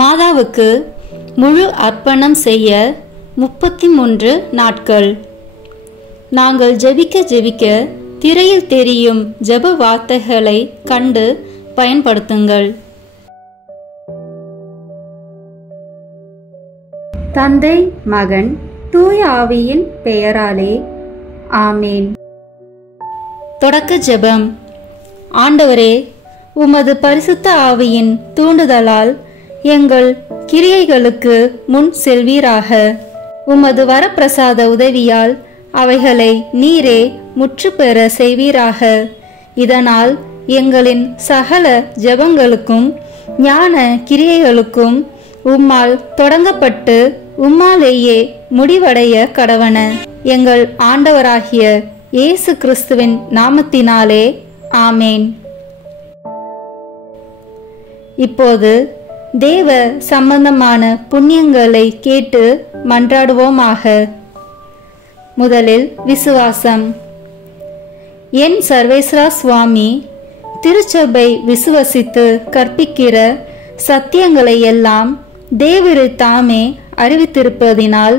மாதாவுக்கு முழு அர்ப்பணம் செய்ய 33 நாட்கள். நாங்கள் ஜெபிக்க திரையில் தெரியும் ஜெப வார்த்தைகளை கண்டு பயன்படுத்துங்கள். தந்தை, மகன், தூய ஆவியின் பெயராலே ஆமேன். தொடக்க ஜெபம். ஆண்டவரே, உமது பரிசுத்த ஆவியின் தூண்டுதலால் எங்கள் கிரியைகளுக்கு முன் செல்வீராக. உமது வரப்பிரசாத உதவியால் அவைகளை நீரே முற்று பெற செய்வீராக. இதனால் எங்களின் சகல ஜெபங்களுக்கும் ஞான கிரியைகளுக்கும் உம்மால் தொடங்கப்பட்டு உம்மாலேயே முடிவடைய கடவன. எங்கள் ஆண்டவராகிய இயேசு கிறிஸ்துவின் நாமத்தினாலே ஆமேன். இப்போது தேவ சம்பந்தமான புண்ணியங்களை கேட்டு மன்றாடுவோமாக. முதலில் விசுவாசம். என் சர்வேஸ்வரா சுவாமி, திருச்சபை விசுவசித்து கற்பிக்கிற சத்தியங்களை எல்லாம் தேவரு தாமே அறிவித்திருப்பதினால்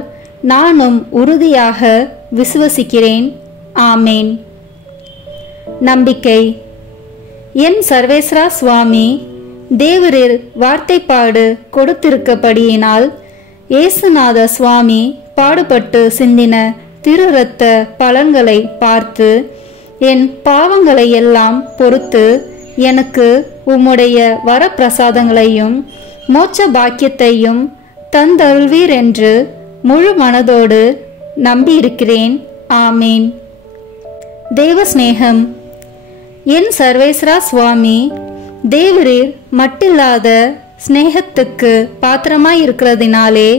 நானும் உறுதியாக விசுவசிக்கிறேன். ஆமேன். நம்பிக்கை. என் சர்வேஸ்வரா சுவாமி, தேவரில் வார்த்தைப்பாடு கொடுத்திருக்கப்படியினால் இயேசுநாத சுவாமி பாடுபட்டு சிந்தின திரு இரத்த பலன்களை பார்த்து என் பாவங்களை எல்லாம் பொறுத்து எனக்கு உம்முடைய வரப்பிரசாதங்களையும் மோட்ச பாக்கியத்தையும் தந்தருள்வீர் என்று முழு மனதோடு நம்பியிருக்கிறேன். ஆமேன். தேவ சிநேகம். என் சர்வேஸ்வரா சுவாமி, தேவரீர் மட்டில்லாத ஸ்நேகத்துக்கு பாத்திரமாயிருக்கிறதினாலே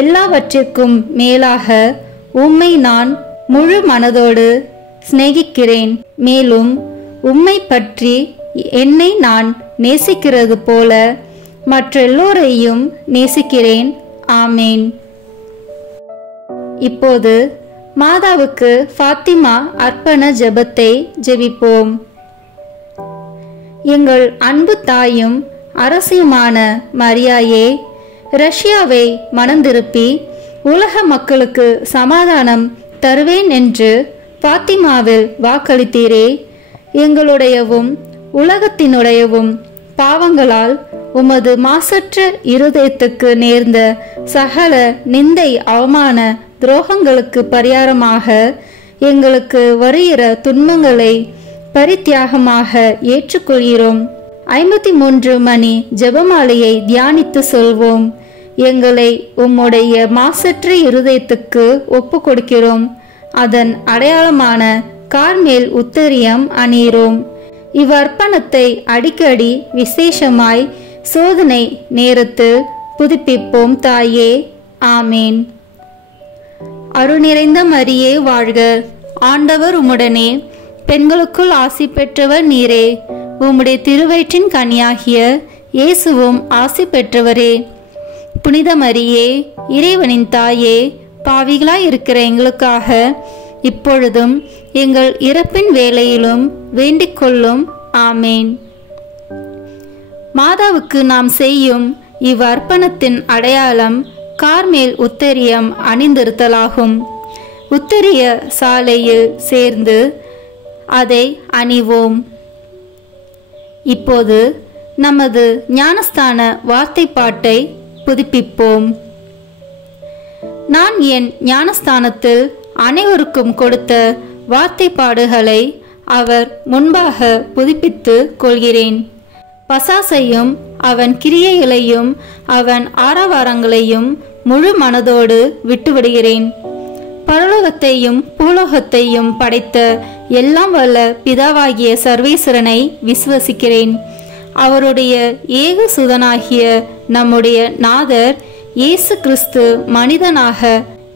எல்லாவற்றிற்கும் மேலாக உம்மை நான் முழு மனதோடு சிநேகிக்கிறேன். மேலும் உம்மை பற்றி என்னை நான் நேசிக்கிறது போல மற்றெல்லோரையும் நேசிக்கிறேன். ஆமேன். இப்போது மாதாவுக்கு ஃபாத்திமா அர்ப்பண ஜெபத்தை ஜெபிப்போம். எங்கள் அன்பு தாயும் அரசியுமான மரியாயே, ரஷ்யாவை மனந்திருப்பி உலக மக்களுக்கு சமாதானம் தருவேன் என்று ஃபாத்திமாவில் வாக்களித்தீரே. எங்களுடையவும் உலகத்தினுடையவும் பாவங்களால் உமது மாசற்ற இருதயத்துக்கு நேர்ந்த சகல நிந்தை அவமான துரோகங்களுக்கு பரிகாரமாக எங்களுக்கு வருகிற துன்பங்களை பரித்தியாகமாக ஏற்றுக்கொள்கிறோம். 53 மணி ஜெபமாலையை தியானித்து சொல்வோம். எங்களை உம்முடைய மாசற்ற இருதயத்துக்கு ஒப்பு கொடுக்கிறோம். அதன் அடையாளமான கார்மேல் உத்தரியம் அணியிறோம். இவ்வர்ப்பணத்தை அடிக்கடி விசேஷமாய் சோதனை நேரத்தில் புதுப்பிப்போம் தாயே. ஆமேன். அருள் நிறைந்த மரியே வாழ்க. ஆண்டவர் உம்முடனே, பெண்களுக்குள் ஆசி பெற்றவர் நீரே. உம்முடைய திருவயிற்றின் கனியாகிய இயேசுவும் ஆசி பெற்றவரே. புனித மரியே, இறைவனின் தாயே, பாவிகளாய் இருக்கிற எங்களுக்காக இப்பொழுதும் எங்கள் இறப்பின் வேளையிலும் வேண்டிக் கொள்ளும். ஆமேன். மாதாவுக்கு நாம் செய்யும் இவ்வர்ப்பணத்தின் அடையாளம் கார்மேல் உத்தரியம் அணிந்திருத்தலாகும். உத்தரிய சாலையில் சேர்ந்து அதை அணிவோம். இப்போது நமது ஞானஸ்தான வார்த்தைப்பாட்டை புதுப்பிப்போம். நான் என் ஞானஸ்தானத்தில் அனைவருக்கும் கொடுத்த வார்த்தைப்பாடுகளை அவர் முன்பாக புதுப்பித்து கொள்கிறேன். பசாசையும் அவன் கிரியைகளையும் அவன் ஆரவாரங்களையும் முழு மனதோடு விட்டுவிடுகிறேன். பரலோகத்தையும் பூலோகத்தையும் படைத்த எல்லாம் வல்ல பிதாவாகிய சர்வேஸ்வரனை விசுவசிக்கிறேன். அவருடைய ஏக சுதனாகிய நம்முடைய நாதர் இயேசு கிறிஸ்து மனிதனாக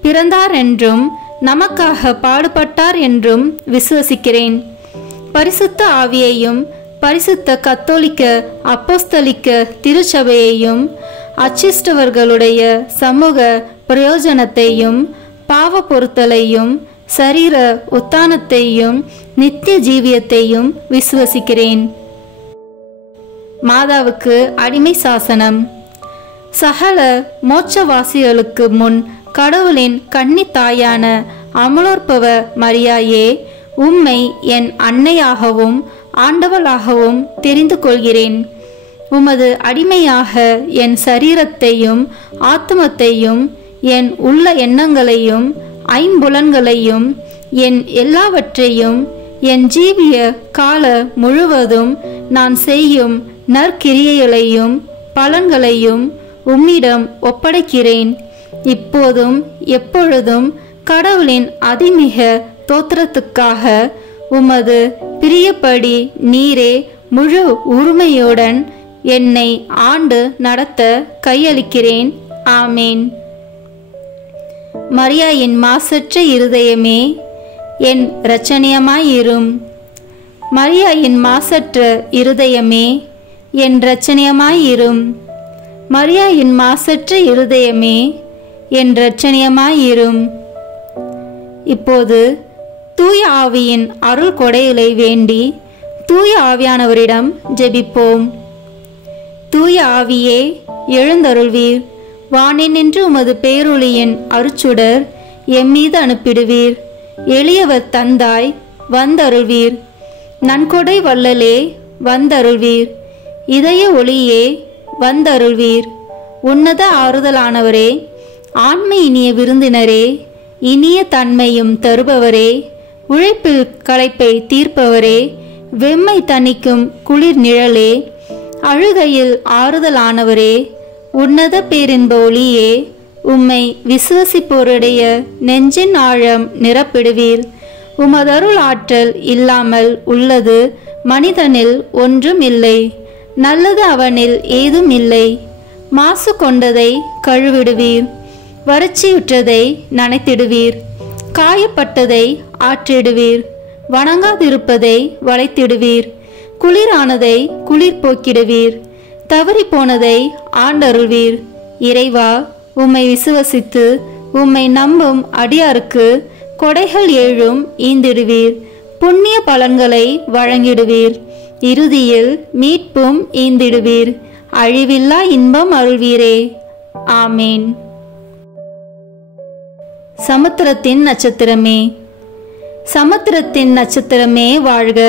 பிறந்தார் என்றும் நமக்காக பாடுபட்டார் என்றும் விசுவசிக்கிறேன். பரிசுத்த ஆவியையும் பரிசுத்த கத்தோலிக்க அப்போஸ்தலிக்க திருச்சபையையும் அச்சிஷ்டவர்களுடைய சமூக பிரயோஜனத்தையும் பாவ பொறுத்தலையும் சரீர உத்தானத்தையும் நித்திய ஜீவியத்தையும் விசுவசிக்கிறேன். மாதாவுக்கு அடிமை சாசனம். சகல மோட்சவாசிகளுக்கு முன் கடவுளின் கன்னி தாயான அமலோற்பவ மரியாயே, உம்மை என் அன்னையாகவும் ஆண்டவளாகவும் தெரிந்து கொள்கிறேன். உமது அடிமையாக என் சரீரத்தையும் ஆத்மத்தையும் என் உள்ள எண்ணங்களையும் ஐம்புலன்களையும் என் எல்லாவற்றையும் என் ஜீவிய கால முழுவதும் நான் செய்யும் நற்கிரியைகளையும் பலன்களையும் உம்மிடம் ஒப்படைக்கிறேன். இப்போதும் எப்பொழுதும் கடவுளின் அதிமிக தோத்திரத்துக்காக உமது பிரியப்படி நீரே முழு உரிமையுடன் என்னை ஆண்டு நடத்த கையளிக்கிறேன். ஆமேன். மரியாயின் மாசற்ற இருதயமே, என் இரட்சணியமாயிரும். மரியாயின் மாசற்ற இருதயமே, என் இரட்சணியமாயிரும். மரியாயின் மாசற்ற இருதயமே, என் இரட்சணியமாயிரும். இப்போது தூய ஆவியின் அருள் கொடைகளை வேண்டி தூய ஆவியானவரிடம் ஜெபிப்போம். தூய ஆவியே, எழுந்தருள்வீர். வானினின்று உமது பேரொளியின் அருச்சுடர் எம்மீது அனுப்பிடுவீர். எளியவர் தந்தாய், வந்தருள்வீர். நன்கொடை வள்ளலே, வந்தருள்வீர். இதய ஒளியே, வந்தருள்வீர். உன்னத ஆறுதலானவரே, ஆண்மை இனிய விருந்தினரே, இனிய தன்மையும் தருபவரே, உழைப்பில் களைப்பை தீர்ப்பவரே, வெம்மை தணிக்கும் குளிர் நிழலே, அழுகையில் ஆறுதலானவரே, உன்னத பேரின்ப ஒளியே, உம்மை விசுவசிப்போருடைய நெஞ்சின் ஆழம் நிரப்பிடுவீர். உமதருள் ஆற்றல் இல்லாமல் உள்ளது மனிதனில் ஒன்றும் இல்லை. நல்லது அவனில் ஏதும் இல்லை. மாசு கொண்டதை கழுவிடுவீர். வறட்சியுற்றதை நனைத்திடுவீர். காயப்பட்டதை ஆற்றிடுவீர். வணங்காதிருப்பதை வளைத்திடுவீர். குளிரானதை குளிர் போக்கிடுவீர். தவறி போனதை ஆண்டருள்வீர். இறைவா, உம்மை விசுவசித்து உம்மை நம்பும் அடியாருக்கு கொடைகள் ஏழும் ஈந்திடுவீர். புண்ணிய பலன்களை வழங்கிடுவீர். இறுதியில் மீட்பும் ஈந்திடுவீர். அழிவில்லா இன்பம் அருள்வீரே. ஆமேன். சமுத்திரத்தின் நட்சத்திரமே, சமுத்திரத்தின் நட்சத்திரமே வாழ்க.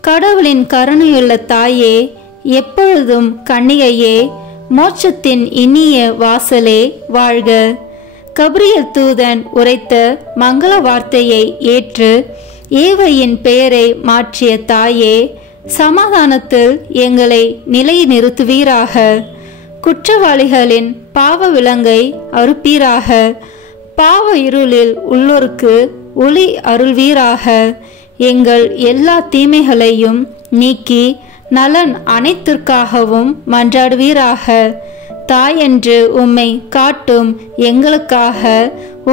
கடவுளின் கருணையுள்ள தாயே, எப்பொழுதும் கன்னிகையே, மோட்சத்தின் இனிய வாசலே வாழ்க. கபிரியல் தூதன் உரைத்த மங்கள வார்த்தையை ஏற்று ஏவையின் பெயரை மாற்றிய தாயே, சமாதானத்தில் எங்களை நிலைநிறுத்துவீராக. குற்றவாளிகளின் பாவ விலங்கை அறுப்பீராக. பாவ இருளில் உள்ளோருக்கு ஒளி அருள்வீராக. எங்கள் எல்லா தீமைகளையும் நீக்கி நலன் அனைத்திற்காகவும் மன்றாடுவீராக. தாயென்று உம்மை காட்டும் எங்களுக்காக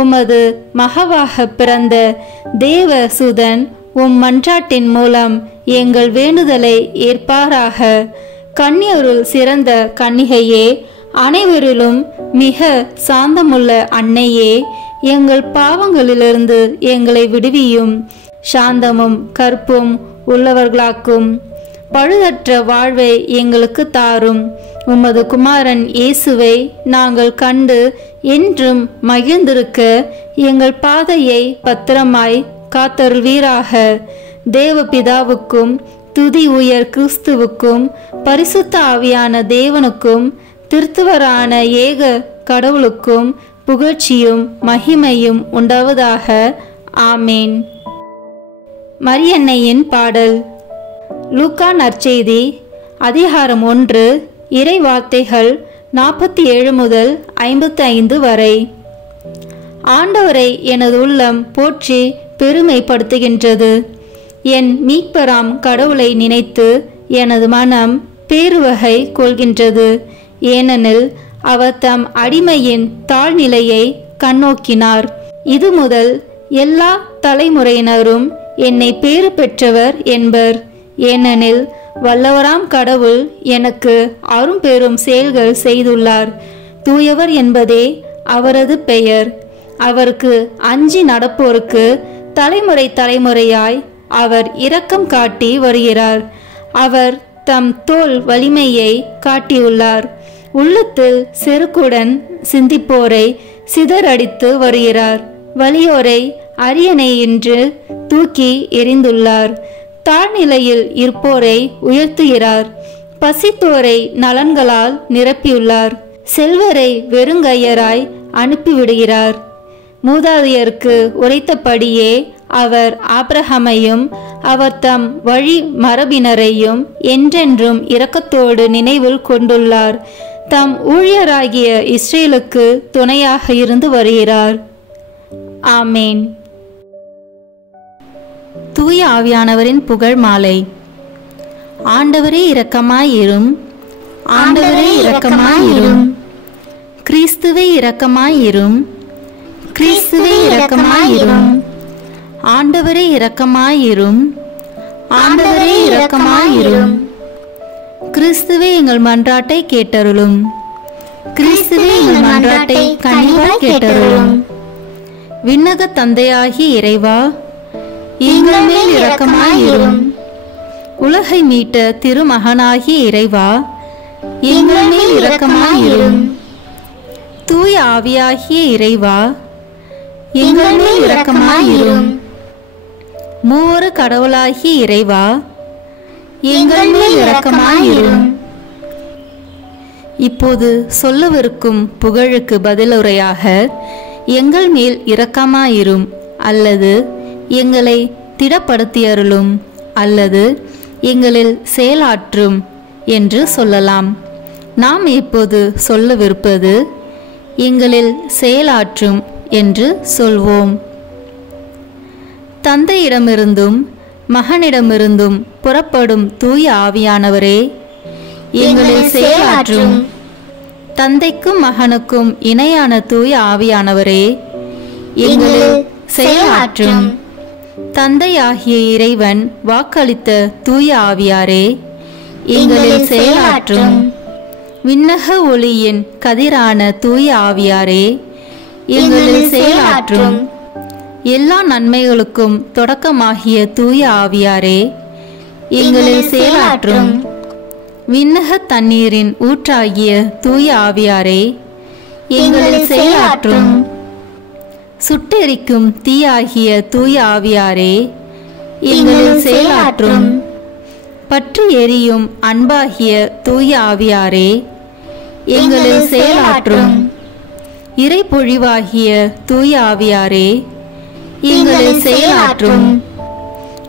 உமது மகவாக பிறந்த தேவசுதன் உம் மன்றாட்டின் மூலம் எங்கள் வேண்டுதலை ஏற்பாராக. கன்னியருள் சிறந்த கன்னிகையே, அனைவரிலும் மிக சாந்தமுள்ள அன்னையே, எங்கள் பாவங்களிலிருந்து எங்களை விடுவியும். சாந்தமும் கற்பும் உள்ளவர்களாக்கும். பழுதற்ற வாழ்வை எங்களுக்கு தாரும். உமது குமாரன் இயேசுவை நாங்கள் கண்டு என்றும் மகிழ்ந்திருக்க எங்கள் பாதையை பத்திரமாய் காத்தருள்வீராக. தேவபிதாவுக்கும் துதி உயர் கிறிஸ்துவுக்கும் பரிசுத்த ஆவியான தேவனுக்கும் திருத்துவரான ஏக கடவுளுக்கும் புகழ்ச்சியும் மகிமையும் உண்டாவதாக. ஆமேன். மரியன்னையின் பாடல். லூக்கா நற்செய்தி அதிகாரம் 1 இறை வார்த்தைகள் 47 முதல் 55 வரை. ஆண்டவரை எனது உள்ளம் போற்றி பெருமைப்படுத்துகின்றது. என் மீட்பராம் கடவுளை நினைத்து எனது மனம் பேருவகை கொள்கின்றது. ஏனெனில் அவர் தம் அடிமையின் தாழ்நிலையை கண்ணோக்கினார். இது முதல் எல்லா தலைமுறையினரும் என்னை பேறு பெற்றவர் என்பர். ஏனெனில் வல்லவராம் கடவுள் எனக்கு அரும்பெரும் செயல்கள் செய்துள்ளார். தூயவர் என்பதே அவரது பெயர். அவருக்கு அஞ்சி நடப்போருக்கு தலைமுறை தலைமுறையாய் அவர் இரக்கம் காட்டி வருகிறார். அவர் தம் தோள் வலிமையை காட்டியுள்ளார். உள்ளத்தில் செருக்குடன் சிந்திப்போரை சிதறடித்து வருகிறார். வலியோரை அரியணை என்று தூக்கி எறிந்துள்ளார். தாழ்நிலையில் இருப்போரை உயர்த்துகிறார். பசித்தோரை நலன்களால் நிரப்பியுள்ளார். செல்வரை வெறுங்கையராய் அனுப்பிவிடுகிறார். மூதாதையருக்கு உரைத்தபடியே அவர் ஆபிரகாமையும் அவர் தம் வழி மரபினரையும் என்றென்றும் இரக்கத்தோடு நினைவில் கொண்டுள்ளார். தம் ஊழியராகிய இஸ்ரேலுக்கு துணையாக இருந்து வருகிறார். ஆமேன். தூய ஆவியானவரின் புகழ் மாலை. ஆண்டவரே இரக்கமாயிரும், ஆண்டவரே இரக்கமாயிரும், கிறிஸ்துவே இரக்கமாயிரும், கிறிஸ்துவே இரக்கமாயிரும், ஆண்டவரே இரக்கமாயிரும், ஆண்டவரே இரக்கமாயிரும், கிறிஸ்துவே எங்கள் மன்றாட்டை கேட்டருளும், கிறிஸ்துவே எங்கள் மன்றாட்டை கனிவாய் கேட்டருளும். விண்ணக தந்தையாகி இறைவா, எங்கள் மேல் இரக்கமாயிரும். உலகை மீட்ட திருமகனாகி இறைவா, எங்கள் மேல் இரக்கமாயிரும். தூய ஆவியாகிய இறைவா, எங்கள் மேல் இரக்கமாயிரும். மூவரு கடவுளாகிய இறைவா, எங்கள் மேல் இரக்கமாயிரும். இப்போது சொல்லவிருக்கும் புகழுக்கு பதிலுரையாக எங்கள் மேல் இரக்கமாயிரும் அல்லது எங்களை திடப்படுத்தியருளும் அல்லது எங்களில் செயலாற்றும் என்று சொல்லலாம். நாம் இப்போது சொல்லவிருப்பது எங்களில் செயலாற்றும் என்று சொல்வோம். தந்தையிடமிருந்தும் மகனிடமிருந்தும் புறப்படும் தூய ஆவியானவரே, எங்களில் செயலாற்றும். தந்தைக்கும் மகனுக்கும் இணையான தூய ஆவியானவரே, எங்களில் செயலாற்றும். தந்தையாகிய இறைவன் வாக்களித்த தூய ஆவியாரே, எங்களில் செயலாற்றும். விண்ணக ஒளியின் கதிரான தூய ஆவியாரே, எங்களில் செயலாற்றும். எல்லா நன்மைகளுக்கும் தொடக்கமாகிய தூய ஆவியாரே, எங்களில் செயலாற்றும். விண்ணக தண்ணீரின் ஊற்றாகிய தூய ஆவியாரே, எங்களில் செயலாற்றும். சுட்டெரிக்கும் தீயாகிய தூய ஆவியாரே, எங்களில் செயலாற்றும். பற்றி எரியும் அன்பாகிய தூய ஆவியாரே, எங்களில் செயலாற்றும். இறை பொழிவாகிய தூய ஆவியாரே, எங்களில் செயலாற்றும்.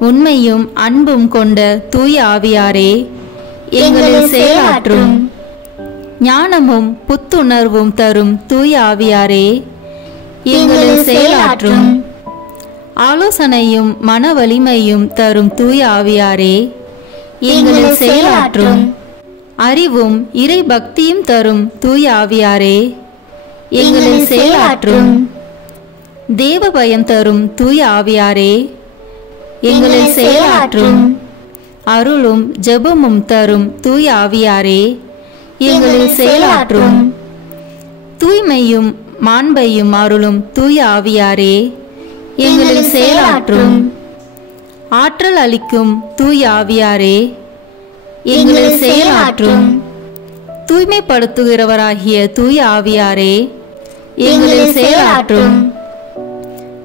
உண்மையும் அன்பும் கொண்ட தூய ஆவியாரே, எங்களில் செயலாற்றும். ஞானமும் புத்துணர்வும் தரும் தூய ஆவியாரே, எங்களில் செயலாற்றும். ஆலோசனையும் மன வலிமையும் தரும் தூய ஆவியாரே, எங்களில் செயலாற்றும். அறிவும் இறை பக்தியும் தரும் தூய ஆவியாரே, எங்களில் செயலாற்றும். தேவ பயம் தரும் தூய ஆவியாரே, எங்களில் செயலாற்றும். அருளும் ஜெபமும் தரும் தூய ஆவியாரே, எங்களில் செயலாற்றும். தூய்மையும் மாண்பையும் அருளும் தூய ஆவியாரே, எங்களில் செயலாற்றும். ஆற்றல் அளிக்கும் தூய ஆவியாரே, எங்களில் செயலாற்றும். தூய்மைப்படுத்துகிறவராகிய தூய ஆவியாரே, எங்களில் செயலாற்றும்.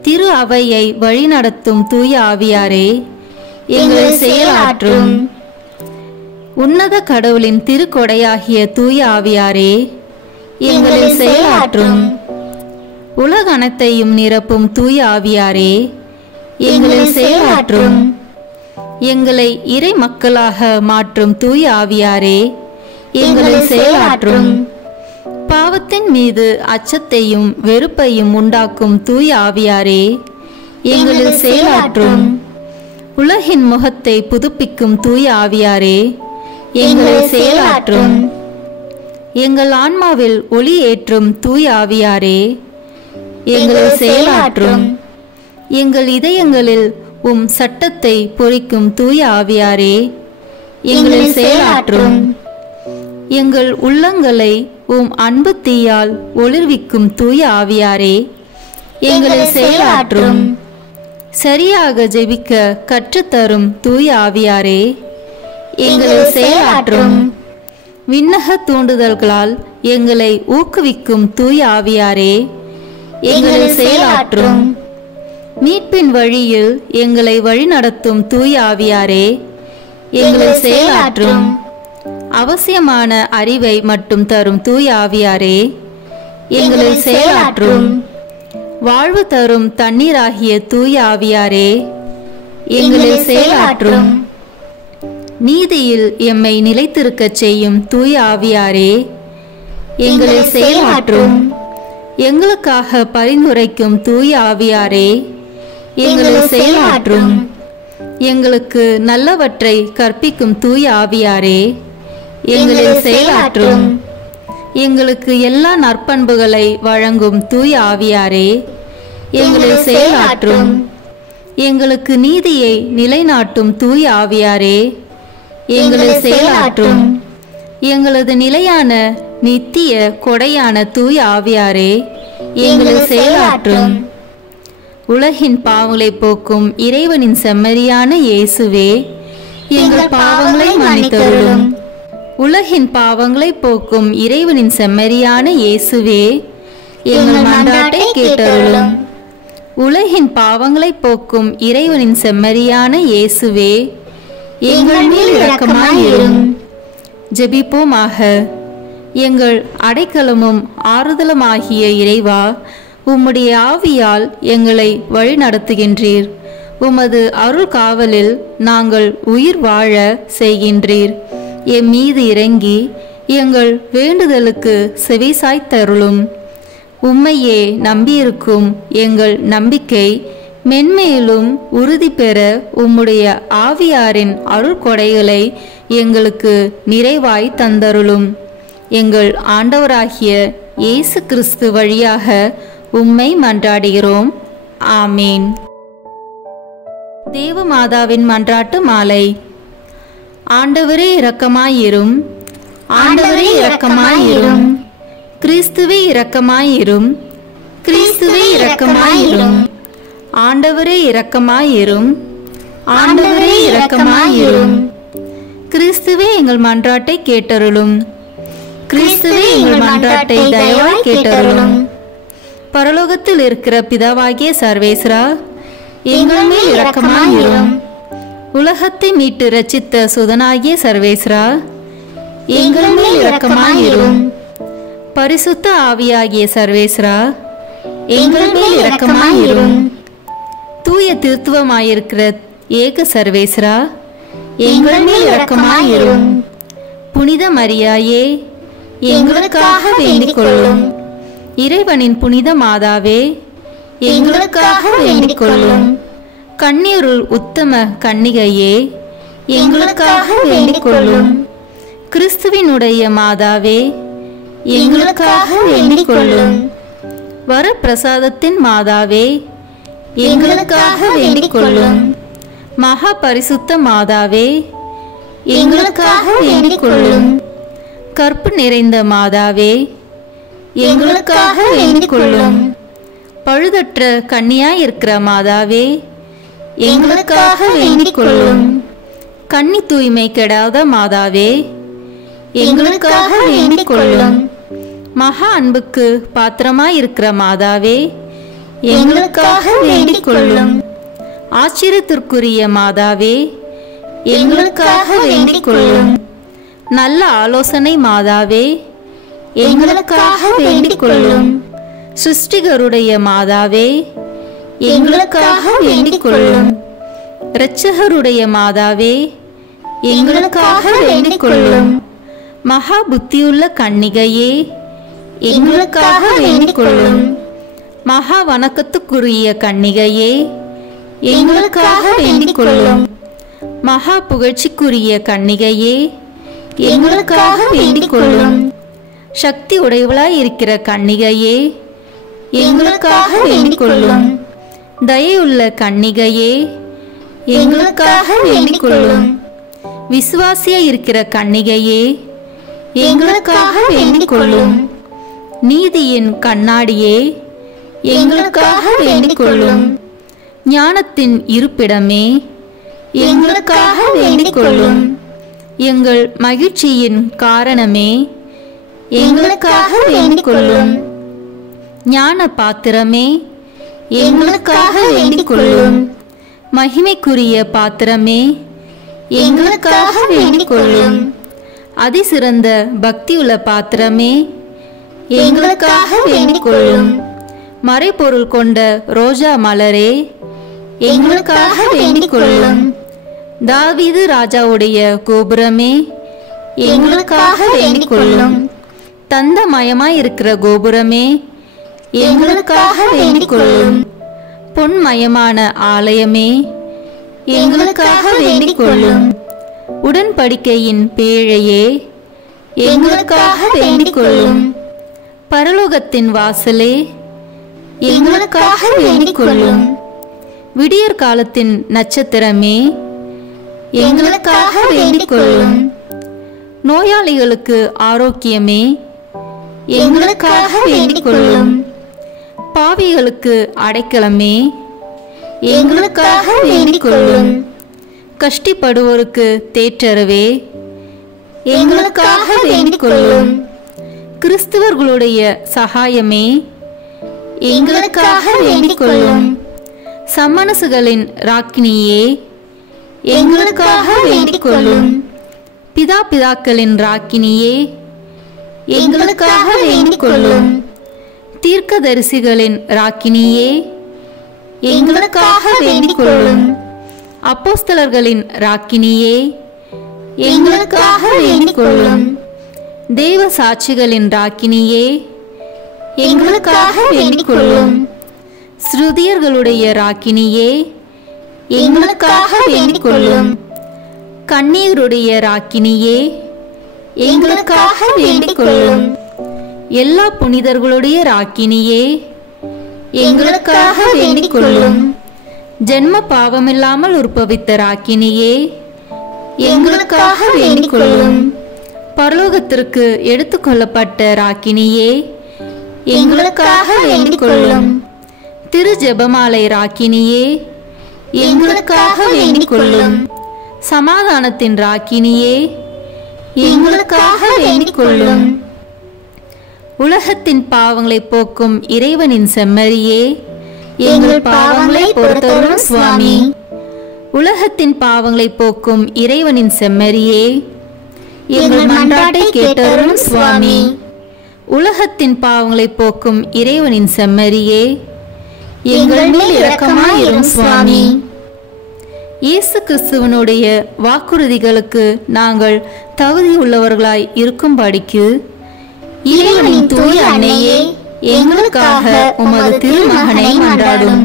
திரு அவையை வழிநடத்தும் தூய ஆவியாரே, எங்களில் செயலாற்றும். உன்னத கடவுளின் திருக்கொடையாகிய தூய ஆவியாரே, எங்களில் செயலாற்றும். உலக அனைத்தையும் நிரப்பும் தூய ஆவியாரே, எங்களில் செயலாற்றும். எங்களை இறை மக்களாக மாற்றும் தூய ஆவியாரே, எங்களில் செயலாற்றும். பாவத்தின் மீது அச்சத்தையும் வெறுப்பையும் உண்டாக்கும் தூய ஆவியாரே, எங்களில் செயலாற்றும். உலகின் முகத்தை புதுப்பிக்கும் தூய ஆவியாரே, எங்களில் செயலாற்றும். எங்கள் ஆன்மாவில் ஒளி ஏற்றும் தூய ஆவியாரே, எங்களில் செயலாற்றும். எங்கள் இதயங்களில் உம் சட்டத்தை பொறிக்கும் தூய ஆவியாரே, எங்களில் செயலாற்றும். எங்கள் உள்ளங்களை உம் அன்பு தீயால் ஒளிர்விக்கும் தூய ஆவியாரே, எங்களில் செயலாற்றும். சரியாக ஜெபிக்க கற்றுத்தரும் தூய ஆவியாரே, எங்களில் செயலாற்றும். விண்ணக தூண்டுதல்களால் எங்களை ஊக்குவிக்கும் தூய ஆவியாரே, எங்களில் செயலாற்றும். மீட்பின் வழியில் எங்களை வழிநடத்தும் தூய ஆவியாரே, எங்களில் செயலாற்றும். அவசியமான அறிவை மட்டும் தரும் தூய ஆவியாரே, எங்களில் செயலாற்றும். வாழ்வு தரும் தண்ணீராகிய தூய ஆவியாரே, எங்களில் செயலாற்றும். நீதியில் எம்மை நிலைத்திருக்கச் செய்யும் தூய ஆவியாரே, எங்களில் செயலாற்றும். எங்களுக்காக பரிந்துரைக்கும் தூய ஆவியாரே, எங்களில் செயலாற்றும். எங்களுக்கு நல்லவற்றை கற்பிக்கும் தூய ஆவியாரே, எங்களில் செயலாற்றும். எங்களுக்கு எல்லா நற்பண்புகளை வழங்கும் தூய ஆவியாரே, எங்களில் செயலாற்றும். எங்களுக்கு நீதியை நிலைநாட்டும் தூய ஆவியாரே, எங்களில் செயலாற்றும். எங்களது நிலையான நித்திய கொடையான தூய ஆவியாரே, எங்களில் செயலாற்றும். உலகின் பாவங்களை போக்கும் இறைவனின் செம்மறியான இயேசுவே, எங்கள் பாவங்களை மன்னித்தருளும். உலகின் பாவங்களை போக்கும் இறைவனின் செம்மறியான இயேசுவே, எங்கள் மன்றாட்டை கேட்டருளும். உலகின் பாவங்களை போக்கும் இறைவனின் செம்மறியான இயேசுவே, எங்கள் மேல் இரக்கமாயிரும். ஜெபிப்போமாக. எங்கள் அடைக்கலமும் ஆறுதலுமாகிய இறைவா, உம்முடைய ஆவியால் எங்களை வழிநடத்துகின்றீர். உமது அருள் காவலில் நாங்கள் உயிர் வாழ செய்கின்றீர். எம் மீது இறங்கி எங்கள் வேண்டுதலுக்கு செவிசாய்த்தருளும். உம்மையே நம்பியிருக்கும் எங்கள் நம்பிக்கை மென்மேலும் உறுதி பெற உம்முடைய ஆவியாரின் அருள் கொடைகளை எங்களுக்கு நிறைவாய் தந்தருளும். எங்கள் ஆண்டவராகிய இயேசு கிறிஸ்து வழியாக உம்மை மன்றாடுகிறோம். ஆமேன். தேவமாதாவின் மன்றாட்டு மாலை. ஆண்டவரே இரக்கமாயிரும். ஆண்டவரே இரக்கமாயிரும். கிறிஸ்துவே இரக்கமாயிரும். கிறிஸ்துவே இரக்கமாயிரும். ஆண்டவரே இரக்கமாயிரும். ஆண்டவரே இரக்கமாயிரும். கிறிஸ்துவே எங்கள் மன்றாட்டை கேட்டருளும். கிறிஸ்துவே எங்கள் மன்றாட்டை தயவாய் கேட்டருளும். பரலோகத்தில் இருக்கிற பிதாவாகிய சர்வேஸ்வரா, எங்கள் மேல் இரக்கமாயிரும். உலகத்தை மீட்டு ரட்சித்த சுதனாகிய சர்வேஸ்வரா, எங்கள் மேல் இரக்கமாயிரும். பரிசுத்த ஆவியாகிய சர்வேஸ்வரா, எங்கள் மேல் இரக்கமாயிரும். தூய திருத்துவமாயிருக்கிற ஏக சர்வேஸ்வரா, எங்கள் மேல் இரக்கமாயிரும். புனித மரியாயே, எங்களுக்காக வேண்டிக் கொள்ளும். இறைவனின் புனித மாதாவே, எங்களுக்காக வேண்டிக் கொள்ளும். கன்னியருள் உத்தம கன்னிகையே, எங்களுக்காக வேண்டிக் கொள்ளும். கிறிஸ்துவினுடைய மாதாவே, எங்களுக்காக வேண்டிக் கொள்ளும். வரப்பிரசாதத்தின் மாதாவே, எங்களுக்காக வேண்டிக் கொள்ளும். மகா பரிசுத்த மாதாவே, எங்களுக்காக வேண்டிக் கொள்ளும். கற்பு நிறைந்த மாதாவே, எங்களுக்காக வேண்டிக் கொள்ளும். பழுதற்ற கன்னியாயிருக்கிற மாதாவே, எங்களுக்காக வேண்டிக் கொள்ளும். கன்னி தூய்மை கெடாத மாதாவே, எங்களுக்காக வேண்டிக் கொள்ளும். மகா அன்புக்கு பாத்திரமாயிருக்கிற மாதாவே, எங்களுக்காக வேண்டிக் கொள்ளும். ஆச்சரியத்திற்குரிய மாதாவே, எங்களுக்காக வேண்டிக் கொள்ளும். நல்ல ஆலோசனை மாதாவே, எங்களுக்காக வேண்டிக் கொள்ளும். சிருஷ்டிகருடைய மாதாவே, எங்களுக்காக வேண்டிக் கொள்ளும். இரட்சகருடைய மாதாவே, எங்களுக்காக வேண்டிக் கொள்ளும். மகா புத்தியுள்ள கன்னிகையே, எங்களுக்காக வேண்டிக் கொள்ளும். மகா வணக்கத்துக்குரிய கன்னிகையே, எங்களுக்காக வேண்டிக் கொள்ளும். மகா புகழ்ச்சிக்குரிய கன்னிகையே, எங்களுக்காக வேண்டிக் கொள்ளும். சக்தி உடையவளாய் இருக்கிற கன்னிகையே, எங்களுக்காக வேண்டிக் கொள்ளும். தயையுள்ள கன்னிகையே, எங்களுக்காக வேண்டிக் கொள்ளும். விசுவாசியாய் இருக்கிற கன்னிகையே, எங்களுக்காக வேண்டிக் கொள்ளும். நீதியின் கண்ணாடியே, எங்களுக்காக வேண்டிக் கொள்ளும். ஞானத்தின் இருப்பிடமே, எங்களுக்காக வேண்டிக் கொள்ளும். எங்கள் மகிழ்ச்சியின் காரணமே, எங்களுக்காக வேண்டிக் கொள்ளும். ஞான பாத்திரமே, எங்களுக்காக வேண்டிக் கொள்ளும். மகிமைக்குரிய பாத்திரமே, எங்களுக்காக வேண்டிக் கொள்ளும். அதிசிறந்த பக்தியுள்ள பாத்திரமே, எங்களுக்காக வேண்டிக் கொள்ளும். மறைபொருள் கொண்ட ரோஜா மலரே, எங்களுக்காக வேண்டிக் கொள்ளும். தாவீது ராஜாவுடைய கோபுரமே, எங்களுக்காக வேண்டிக் கொள்ளும். தந்தமயமாய் இருக்கிற கோபுரமே, எங்களுக்காக வேண்டிக் கொள்ளும். பொன்மயமான ஆலயமே, எங்களுக்காக வேண்டிக் கொள்ளும். உடன்படிக்கையின் பேழையே, எங்களுக்காக வேண்டிக் கொள்ளும். பரலோகத்தின் வாசலே, எங்களுக்காக வேண்டிக் கொள்ளும். விடியற் காலத்தின் நட்சத்திரமே, எங்களுக்காக வேண்டிக் கொள்ளும். நோயாளிகளுக்கு ஆரோக்கியமே, எங்களுக்காக வேண்டிக் கொள்ளும். பாவிகளுக்கு அடைக்கலமே, எங்களுக்காக வேண்டிக் கொள்ளும். கஷ்டப்படுவோருக்கு தேற்றரவே, எங்களுக்காக வேண்டிக் கொள்ளும். கிறிஸ்தவர்களுடைய சகாயமே, எங்களுக்காக வேண்டிக் கொள்ளும். சம்மனசுகளின் ராக்கினியே, எங்களுக்காக வேண்டிக் கொள்ளும். பிதாக்களின் ராக்கினியே, எங்களுக்காக வேண்டிக் கொள்ளும். தீர்க்கதரிசிகளின் ராக்கினியே, எங்களுக்காக வேண்டிக் கொள்ளும். அப்போஸ்தலர்களின் ராக்கினியே, எங்களுக்காக வேண்டிக் கொள்ளும். தேவ சாட்சிகளின் ராக்கினியே, எங்களுக்காக வேண்டிக் கொள்ளும். ஸ்ருதியர்களுடைய ராக்கினியே, எங்களுக்காக வேண்டிக் கொள்ளும். கண்ணீருடைய ராக்கினியே, எங்களுக்காக வேண்டிக் கொள்ளும். எல்லா புனிதர்களுடைய ராக்கினியே, எங்களுக்காக வேண்டிக் கொள்ளும். ஜென்ம பாவமில்லாமல் உற்பவித்த ராக்கினியே, எங்களுக்காக வேண்டிக் கொள்ளும். பரலோகத்திற்கு எடுத்துக்கொள்ளப்பட்ட ராக்கினியே, எங்களுக்காக வேண்டிக் கொள்ளும். திரு ஜெபமாலை ராக்கினியே, எங்களுக்காக வேண்டிக் கொள்ளும். சமாதானத்தின் ராக்கினியே, எங்களுக்காக வேண்டிக் கொள்ளும். உலகத்தின் பாவங்களை போக்கும் இறைவனின் செம்மறியே, எங்கள் பாவங்களை பொறுத்தருளும் சுவாமி. உலகத்தின் பாவங்களை போக்கும் இறைவனின் செம்மறியே, எங்கள் மன்றாட்டை கேட்டருளும் சுவாமி. உலகத்தின் பாவங்களை போக்கும் இறைவனின் செம்மறியே, எங்கள் மேல் இரக்கமாயிரும் சுவாமி. இயேசு கிறிஸ்துவனுடைய வாக்குறுதிகளுக்கு நாங்கள் தகுதியுள்ளவர்களாய் இருக்கும்படிக்கு இறைவனின் தூய அன்னையே, எங்களுக்காக உமது திருமகனை மன்றாடும்.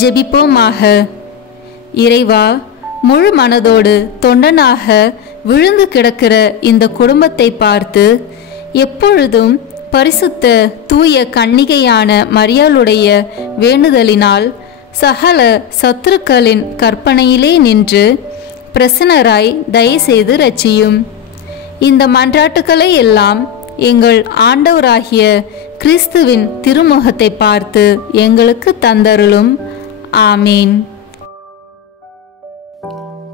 ஜெபிப்போமாக. இறைவா, முழு மனதோடு தொண்டனாக விழுந்து கிடக்கிற இந்த குடும்பத்தை பார்த்து எப்பொழுதும் பரிசுத்த தூய கன்னிகையான மரியாளுடைய வேண்டுதலினால் சகல சத்துருக்களின் கற்பனையிலே நின்று பிரசன்னராய் தயவுசெய்து ரட்சியும். இந்த மன்றாட்டுக்களை எல்லாம் எங்கள் ஆண்டவராகிய கிறிஸ்துவின் திருமுகத்தை பார்த்து எங்களுக்கு தந்தருளும். ஆமீன்.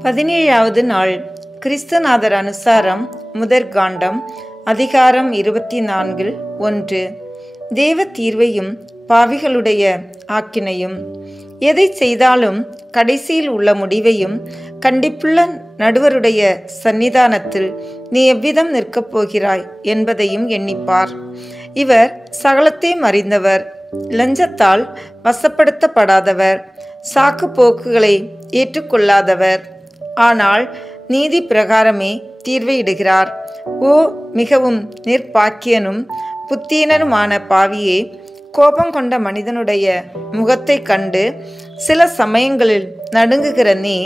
17வது நாள். கிறிஸ்துநாதர் அனுசாரம் முதற் காண்டம், அதிகாரம் 24:1. தேவ தீர்வையும் பாவிகளுடைய ஆக்கினையும். எதை செய்தாலும் கடைசியில் உள்ள முடிவையும் கண்டிப்புள்ள நடுவருடைய சன்னிதானத்தில் நீ எவ்விதம் நிற்கப் போகிறாய் என்பதையும் எண்ணிப்பார். இவர் சகலத்தையும் அறிந்தவர், லஞ்சத்தால் வசப்படுத்தப்படாதவர், சாக்கு போக்குகளை ஏற்றுக்கொள்ளாதவர். ஆனால் நீதி பிரகாரமே தீர்வையிடுகிறார். ஓ மிகவும் நிர்பாக்கியனும் புத்தீனனுமான பாவியே, கோபம் கொண்ட மனிதனுடைய முகத்தை கண்டு சில சமயங்களில் நடுங்குகிற நீ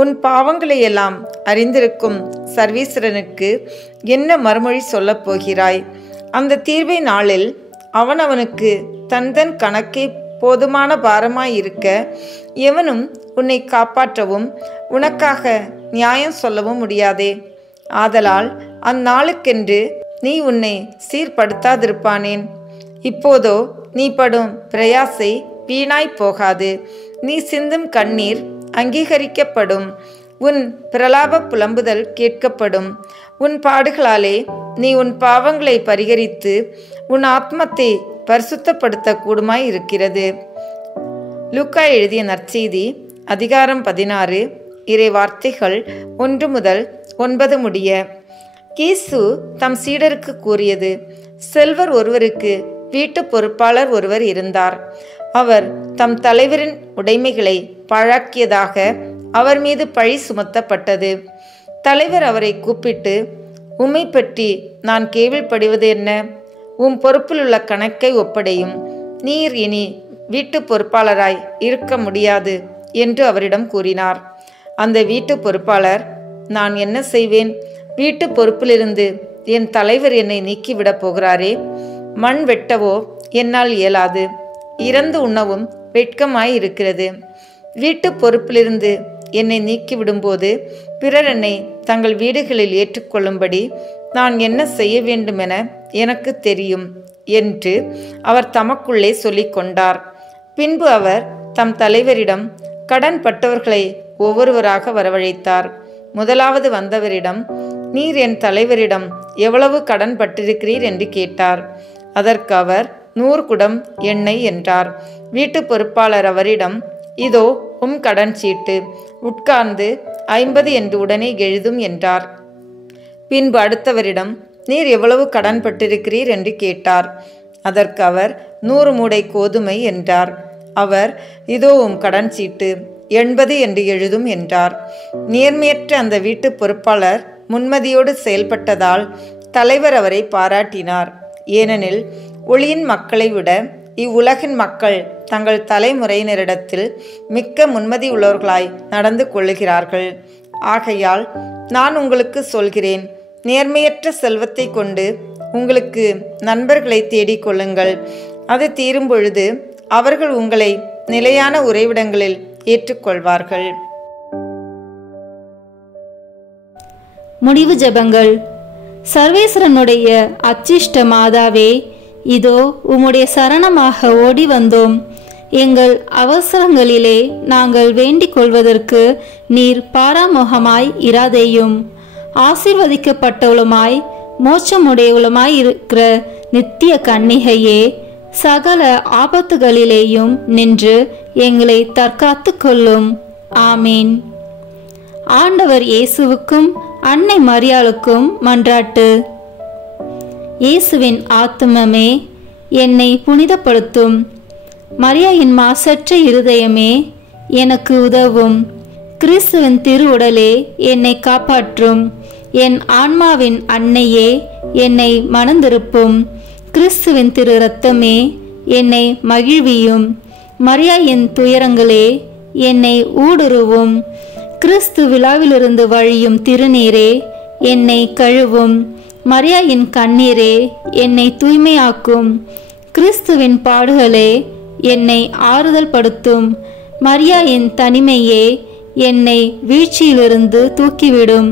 உன் பாவங்களையெல்லாம் அறிந்திருக்கும் சர்வீஸ்வரனுக்கு என்ன மறுமொழி சொல்லப் போகிறாய்? அந்த தீர்வை நாளில் அவனவனுக்கு தன் கணக்கை போதுமான பாரமாயிருக்க எவனும் உன்னை காப்பாற்றவும் உனக்காக நியாயம் சொல்லவும் முடியாதே. ஆதலால் அந்நாளுக்கென்று நீ உன்னை சீர்படுத்தாதிருப்பானேன்? இப்போதோ நீ படும் பிரயாசை வீணாய் போகாது. நீ சிந்தும் கண்ணீர் அங்கீகரிக்கப்படும். உன் பிரலாப புலம்புதல் கேட்கப்படும். உன் பாடுகளாலே நீ உன் பாவங்களை பரிகரித்து உன் ஆத்மத்தை பரிசுத்தப்படுத்த கூடுமாய் இருக்கிறது. லூக்கா எழுதிய நற்செய்தி அதிகாரம் 16 இறை வார்த்தைகள் 1 முதல் 9 முடிய. இயேசு தம் சீடருக்கு கூறியது: செல்வர் ஒருவருக்கு வீட்டு பொறுப்பாளர் ஒருவர் இருந்தார். அவர் தம் தலைவரின் உடைமைகளை பாழாக்கியதாக அவர் மீது பழி சுமத்தப்பட்டது. தலைவர் அவரை கூப்பிட்டு, உம்மை பற்றி நான் கேள்விப்படுவது என்ன? உம் பொறுப்பில் உள்ள கணக்கை ஒப்படையும். நீர் இனி வீட்டு பொறுப்பாளராய் இருக்க முடியாது என்று அவரிடம் கூறினார். அந்த வீட்டு பொறுப்பாளர், நான் என்ன செய்வேன்? வீட்டு பொறுப்பிலிருந்து என் தலைவர் என்னை நீக்கிவிடப் போகிறாரே. மண் வெட்டவோ என்னால் இயலாது, இறந்து உண்ணவும் வெட்கமாய் இருக்கிறது. வீட்டு பொறுப்பிலிருந்து என்னை நீக்கிவிடும்போது பிறர் என்னை தங்கள் வீடுகளில் ஏற்றுக்கொள்ளும்படி நான் என்ன செய்ய வேண்டுமென எனக்கு தெரியும் என்று அவர் தமக்குள்ளே சொல்லிக் கொண்டார். பின்பு அவர் தம் தலைவரிடம் கடன் பட்டவர்களை ஒவ்வொருவராக வரவழைத்தார். முதலாவது வந்தவரிடம், நீர் என் தலைவரிடம் எவ்வளவு கடன் பட்டிருக்கிறீர் என்று கேட்டார். அதற்கு அவர் 100 குடம் எண்ணெய் என்றார். வீட்டு பொறுப்பாளர் அவரிடம், இதோ உம் கடன் சீட்டு, உட்கார்ந்து 50 என்று உடனே எழுதும் என்றார். பின்பு அடுத்தவரிடம், நீர் எவ்வளவு கடன் பட்டிருக்கிறீர் என்று கேட்டார். அதற்கு அவர் 100 மூடை கோதுமை என்றார். அவர், இதோ உம் கடன் சீட்டு, 80 என்று எழுதும் என்றார். நேர்மையற்ற அந்த வீட்டு பொறுப்பாளர் முன்மதியோடு செயல்பட்டதால் தலைவர் அவரை பாராட்டினார். ஏனெனில் ஒளியின் மக்களை விட இவ்வுலகின் மக்கள் தங்கள் தலைமுறையினரிடத்தில் மிக்க முன்மதி உள்ளவர்களாய் நடந்து கொள்ளுகிறார்கள். ஆகையால் நான் உங்களுக்கு சொல்கிறேன், நேர்மையற்ற செல்வத்தை கொண்டு உங்களுக்கு நண்பர்களை தேடிக்கொள்ளுங்கள். அது தீரும் பொழுது அவர்கள் உங்களை நிலையான உறைவிடங்களில் ஏற்றுக்கொள்வார்கள். முடிவு ஜெபங்கள். சர்வேஸ்வரனுடைய அச்சிஷ்ட மாதாவே, இதோ உம்முடைய சரணமாக ஓடி வந்தோம். எங்கள் அவசரங்களிலே நாங்கள் வேண்டிக் கொள்வதற்கு நீர் பாராமுகமாய் இராதேயும். ஆசீர்வதிக்கப்பட்டவளுமாய் மோட்சமுடையவளுமாய் இருக்கிற நித்திய கன்னிகையே, சகல ஆபத்துகளிலேயும் நின்று எங்களை தற்காத்து கொள்ளும். ஆமீன். ஆண்டவர் இயேசுவுக்கும் அன்னை மரியாளுக்கும் மன்றாட்டு. இயேசுவின் ஆத்துமமே, என்னை புனிதப்படுத்தும். மரியாயின் மாசற்ற இருதயமே, எனக்கு உதவும். கிறிஸ்துவின் திருவுடலே, என்னை காப்பாற்றும். என் ஆன்மாவின் அன்னையே, என்னை மணந்திருப்பும். கிறிஸ்துவின் திரு இரத்தமே, என்னை மகிழ்வியும். மரியாயின் துயரங்களே, என்னை ஊடுருவும். கிறிஸ்து விழாவிலிருந்து வழியும் திருநீரே, என்னை கழுவும். மரியாயின் கண்ணீரே, என்னை தூய்மையாக்கும். கிறிஸ்துவின் பாடுகளே, என்னை ஆறுதல் படுத்தும். மரியாயின் தனிமையே, என்னை வீழ்ச்சியிலிருந்து தூக்கிவிடும்.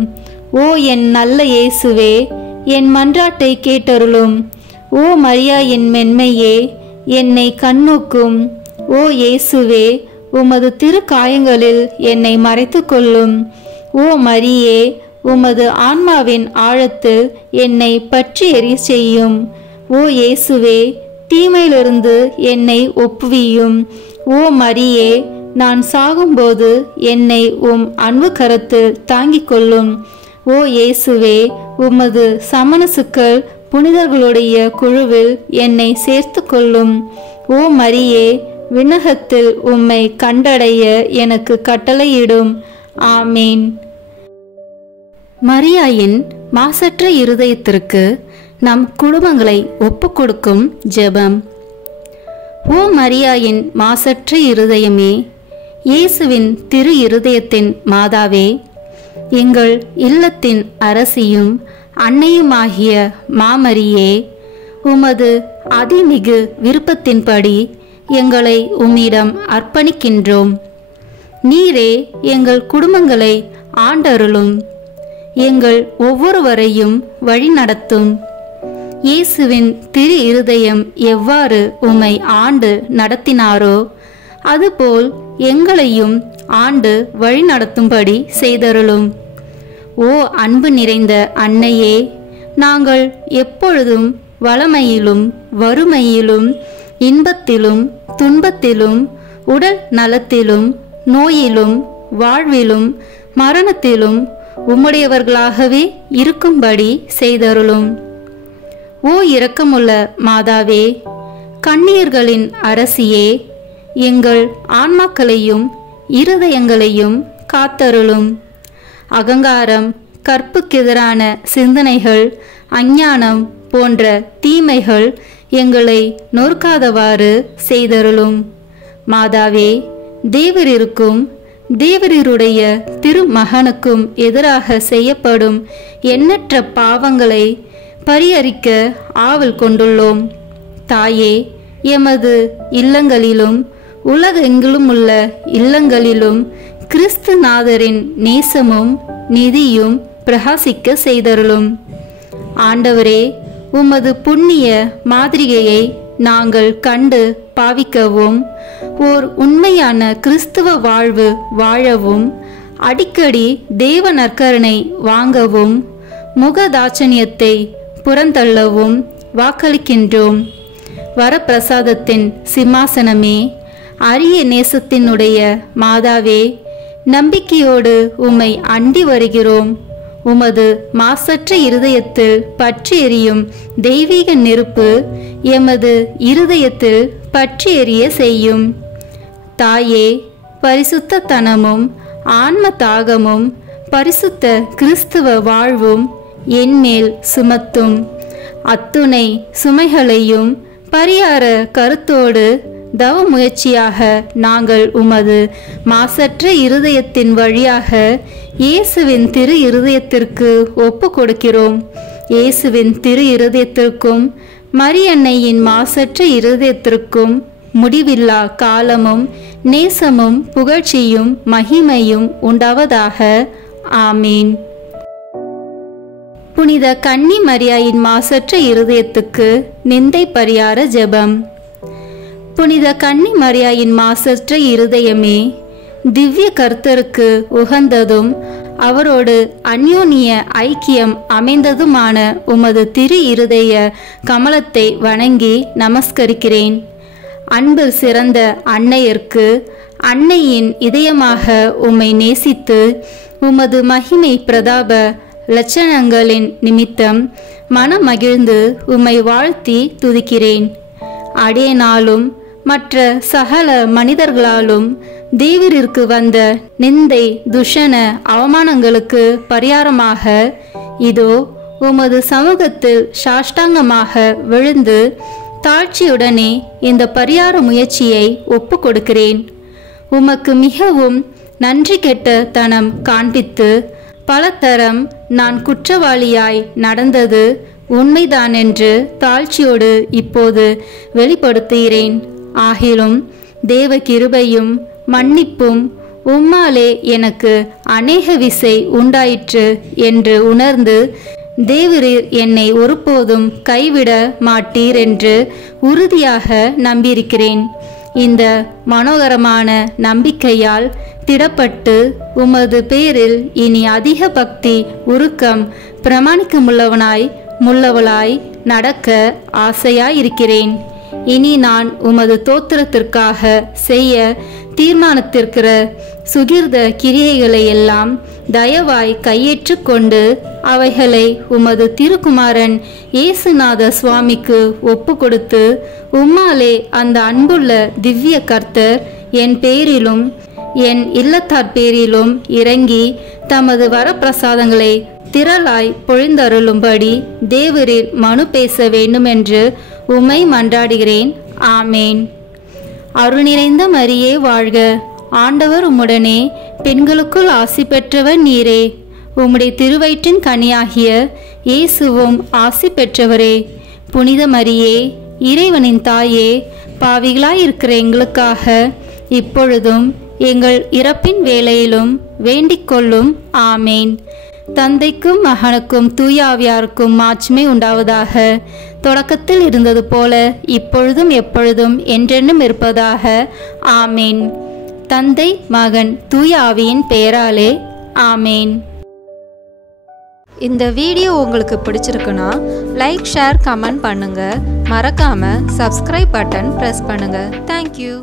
ஓ என் நல்ல இயேசுவே, என் மன்றாட்டை கேட்டருளும். ஓ மரியாயின் மென்மையே, என்னை கண்ணோக்கும். ஓ இயேசுவே, உமது திரு காயங்களில் என்னை மறைத்து கொள்ளும். ஓ மரியே, உமது ஆன்மாவின் ஆழத்தில் என்னை பற்றி எரிய செய்யும். ஓ இயேசுவே, தீமையிலிருந்து என்னை ஒப்புவியும். ஓ மரியே, நான் சாகும்போது என்னை உம் அன்பு கரத்தில் தாங்கிக் கொள்ளும். ஓ இயேசுவே, உமது சமணசுக்கள் புனிதர்களுடைய குழுவில் என்னை சேர்த்து கொள்ளும். ஓ மரியே, விண்ணகத்தில் உம்மை கண்டடைய எனக்கு கட்டளையிடும். ஆமீன். மரியாயின் மாசற்ற இருதயத்திற்கு நம் குடும்பங்களை ஒப்புக்கொடுக்கும் ஜெபம். ஓ மரியாயின் மாசற்ற இருதயமே, இயேசுவின் திரு இருதயத்தின் மாதாவே, எங்கள் இல்லத்தின் அரசியும் அன்னையுமாகிய மாமரியே, உமது அதிமிகு விருப்பத்தின்படி எங்களை உம்மிடம் அர்ப்பணிக்கின்றோம். நீரே எங்கள் குடும்பங்களை ஆண்டருளும். எங்கள் ஒவ்வொருவரையும் வழிநடத்தும். இயேசுவின் திரு இருதயம் எவ்வாறு உம்மை ஆண்டு நடத்தினாரோ அதுபோல் எங்களையும் ஆண்டு வழி நடத்தும்படி செய்தருளும். ஓ அன்பு நிறைந்த அன்னையே, நாங்கள் எப்பொழுதும் வளமையிலும் வறுமையிலும் இன்பத்திலும் துன்பத்திலும் உடல் நலத்திலும் நோயிலும் வாழ்விலும் மரணத்திலும் உம்முடையவர்களாகவே இருக்கும்படி செய்தருளும். ஓ இரக்கமுள்ள மாதாவே, கண்ணீர்களின் அரசியே, எங்கள் ஆன்மாக்களையும் இருதயங்களையும் காத்தருளும். அகங்காரம், கற்புக்கெதிரான சிந்தனைகள், அஞ்ஞானம் போன்ற தீமைகள் எங்களை நொறுக்காதவாறு செய்தருளும். மாதாவே, தேவரிருக்கும் தேவரீருடைய திருமகனுக்கும் எதிராக செய்யப்படும் எண்ணற்ற பாவங்களை பரிஹரிக்க ஆவல் கொண்டுள்ளோம். தாயே, எமது இல்லங்களிலும் உலகெங்கிலும் உள்ள இல்லங்களிலும் கிறிஸ்துநாதரின் நேசமும் நீதியும் பிரகாசிக்க செய்தருளும். ஆண்டவரே, உமது புண்ணிய மாதிரிகையை நாங்கள் கண்டு பாவிக்கவும், ஓர் உண்மையான கிறிஸ்துவ வாழ்வு வாழவும், அடிக்கடி தேவ நற்கருணை வாங்கவும், முகதாட்சணியத்தை புறந்தள்ளவும் வாக்களிக்கின்றோம். வரப்பிரசாதத்தின் சிம்மாசனமே, அரிய நேசத்தினுடைய மாதாவே, நம்பிக்கையோடு உம்மை அண்டி வருகிறோம். உமது மாசற்ற இருதயத்தில் பற்றி எரியும் தெய்வீக நெருப்பு எமது இருதயத்தில் பற்றி எரிய செய்யும். தாயே, பரிசுத்த தனமும் ஆன்ம தாகமும் பரிசுத்த கிறிஸ்துவ வாழ்வும் என்மேல் சுமத்தும். அத்துணை சுமைகளையும் பரிகார கருத்தோடு தவ முயற்சியாக நாங்கள் உமது மாசற்ற இருதயத்தின் வழியாக இயேசுவின் திரு இருதயத்திற்கு ஒப்பு கொடுக்கிறோம். இயேசுவின் திரு இருதயத்திற்கும் மரியன்னையின் மாசற்ற இருதயத்திற்கும் முடிவில்லா காலமும் நேசமும் புகழ்ச்சியும் மகிமையும் உண்டாவதாக. ஆமீன். புனித கன்னி மரியாயின் மாசற்ற இருதயத்துக்கு நிந்தை பரிகார ஜெபம். புனித கன்னி மரியாயின் மாசற்ற இருதயமே, திவ்ய கர்த்தருக்கு உகந்ததும் அவரோடு அந்யோன்ய ஐக்கியம் அமைந்ததுமான உமது திரு இருதய கமலத்தை வணங்கி நமஸ்கரிக்கிறேன். அன்பு சிறந்த அன்னையர்க்கு அன்னையின் இதயமாக உம்மை நேசித்து உமது மகிமை பிரதாப லட்சணங்களின் நிமித்தம் மனமகிழ்ந்து உம்மை வாழ்த்தி துதிக்கிறேன். அடியேனாலும் மற்ற சகல மனிதர்களாலும் தேவரிற்கு வந்த நிந்தை துஷண அவமானங்களுக்கு பரிகாரமாக இதோ உமது சமூகத்தில் சாஷ்டாங்கமாக விழுந்து தாழ்ச்சியுடனே இந்த பரிகார முயற்சியை ஒப்பு கொடுக்கிறேன். உமக்கு மிகவும் நன்றி கெட்ட தனம் காண்பித்து பல தரம் நான் குற்றவாளியாய் நடந்தது உண்மைதான் என்று தாழ்ச்சியோடு இப்போது வெளிப்படுத்துகிறேன். ஆகிலும் தேவ கிருபையும் மன்னிப்பும் உம்மாலே எனக்கு அநேக விசை உண்டாயிற்று என்று உணர்ந்து தேவரீர் என்னை ஒருபோதும் கைவிட மாட்டீர் என்று உறுதியாக நம்பியிருக்கிறேன். இந்த மனோகரமான நம்பிக்கையால் திடப்பட்டு உமது பேரில் இனி அதிக பக்தி உருக்கம் பிரமாணிக்கமுள்ளவளாய் நடக்க ஆசையாயிருக்கிறேன். இனி நான் உமது தோத்திரத்திற்காக செய்ய தீர்மானித்திருக்கிற சுகிர்த கிரியைகளை எல்லாம் தயவாய் கையேற்று கொண்டு அவைகளை உமது திருக்குமாரன் இயேசுநாத சுவாமிக்கு ஒப்பு கொடுத்து உம்மாலே அந்த அன்புள்ள திவ்ய கர்த்தர் என் பேரிலும் என் இல்லத்தார் பேரிலும் இறங்கி தமது வரப்பிரசாதங்களை திரளாய் பொழிந்தருளும்படி தேவரீர் மனு பேச வேண்டுமென்று உம்மை மன்றாடுகிறேன். ஆமேன். அருள் நிறைந்த மரியே வாழ்க, ஆண்டவர் உம்முடனே, பெண்களுக்குள் ஆசி பெற்றவர் நீரே. உம்முடைய திருவயிற்றின் கனியாகிய இயேசுவும் ஆசி பெற்றவரே. புனித மரியே, இறைவனின் தாயே, பாவிகளாயிருக்கிற எங்களுக்காக இப்பொழுதும் எங்கள் இறப்பின் வேளையிலும் வேண்டிக் கொள்ளும். ஆமேன். தந்தைக்கும் மகனுக்கும் தூய ஆவியாருக்கும் மாட்சிமை உண்டாவதாக. தொடக்கத்தில் இருந்தது போல இப்பொழுதும் எப்பொழுதும் என்றென்றும் இருப்பதாக. ஆமேன். தந்தை, மகன், தூய ஆவியின் பெயராலே ஆமேன். இந்த வீடியோ உங்களுக்கு பிடிச்சிருக்குன்னா லைக், ஷேர், கமெண்ட் பண்ணுங்க. மறக்காம சப்ஸ்கிரைப் பட்டன் பிரஸ் பண்ணுங்க. தேங்க்யூ.